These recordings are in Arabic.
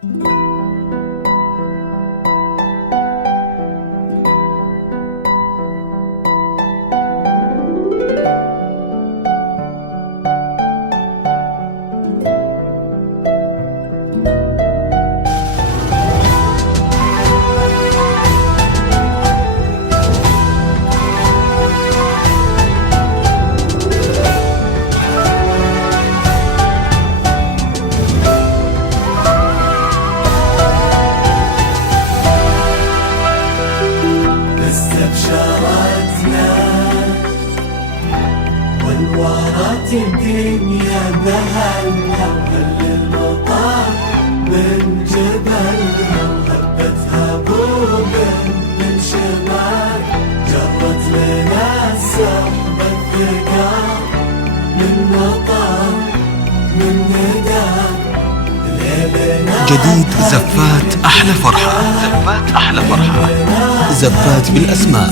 والورات الدنيا بهلها كل المطار من جبلها وهبتها بوب من شمال جرت لنا السحب الثقال من مطار من ندى جديد زفات أحلى فرحة. زفات أحلى فرحة. زفات بالأسماء.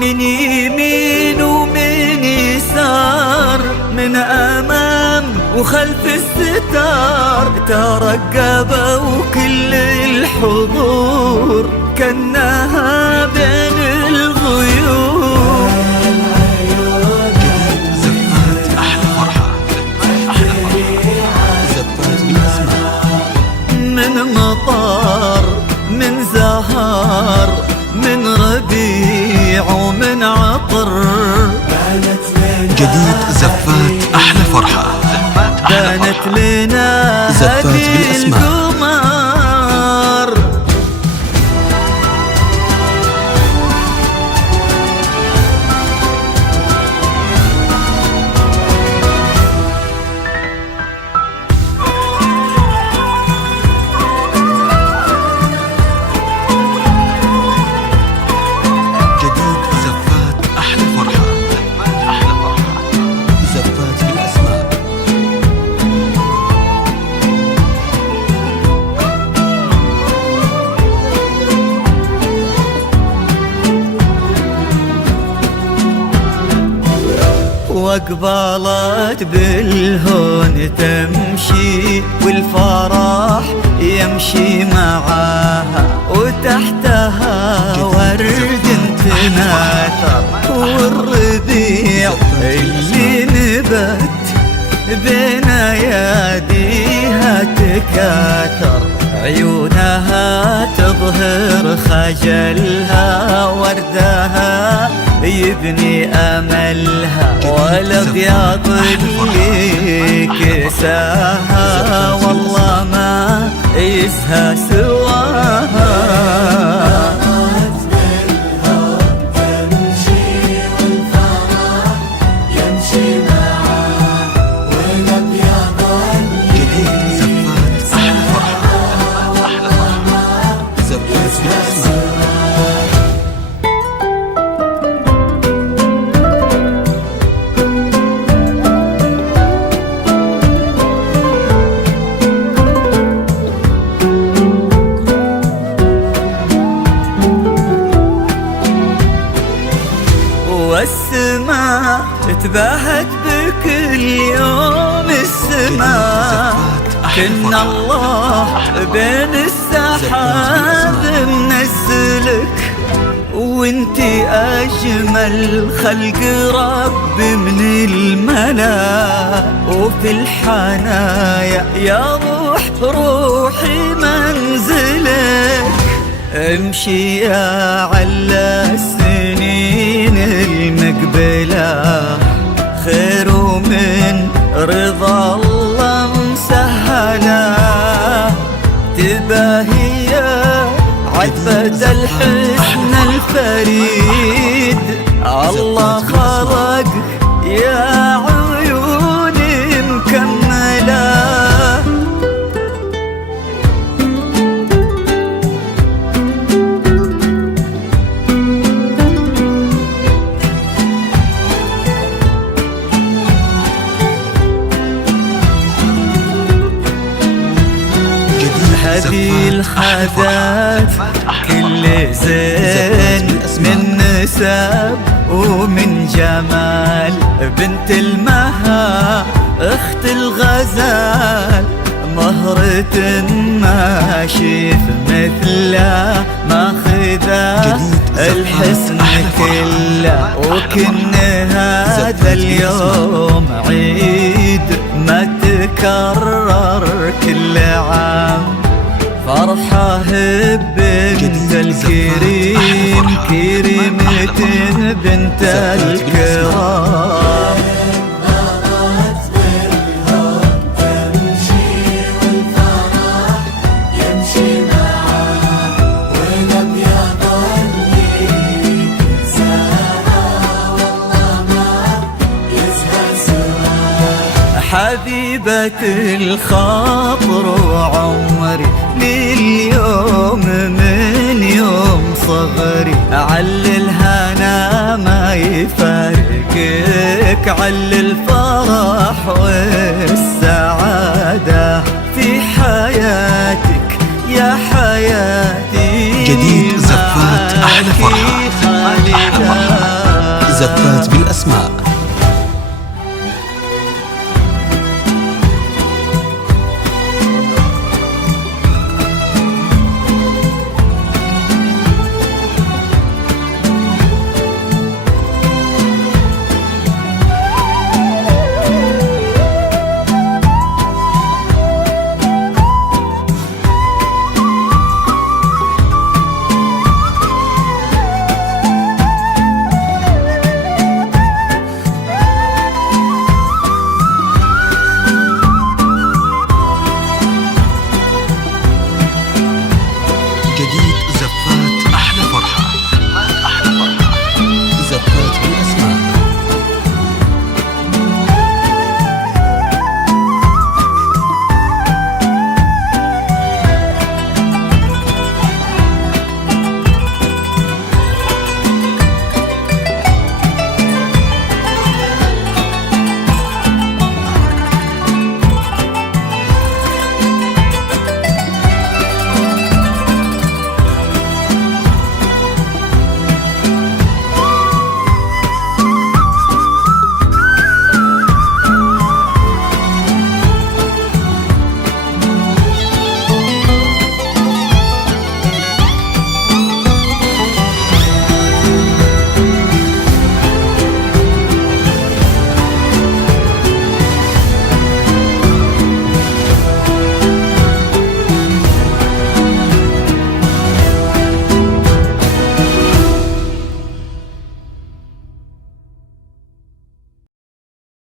من يمين ومن يسار من أمام وخلف الستار ترقبوا وكل الحضور كأنها بين الغيوم. زفات أحلى فرحة. زفات بالأسماء. من مطار من زهار من ربيع ومن عطر جديد زفات أحلى فرحة. زفات أحلى فرحة. بانت لنا زفات بالأسماء. وقبلت بالهون تمشي والفرح يمشي معاها وتحتها ورد تناثر والربيع اللي نبت بين اياديها تكاثر عيونها تظهر خجلها وردها يبني أملها والأبيض اللي كساها والله ما يسهى سواها. والسماء تباهت بكل يوم السماء كنا الله بين السحاب منزلك وانتي أجمل خلق رب من الملا وفي الحنايا يا روحي منزلك امشي يا على السنين المقبلة خير من رضا الله مسهلا تباهي عتبة الحسن الفريد الله خلق يا عيوني مكملة هذه الحدث كل زين من نسب ومن جمال، بنت المها اخت الغزال، مهرة ما شيف مثله ماخذه الحسن كله. وكن هذا اليوم عيد ما تكرر كل عام، فرحة بنت الكريم كريمة بنت الكرام. حبيبة الخاطر وعمري لليوم من يوم صغري، علل الهنا ما يفارقك، علل الفرح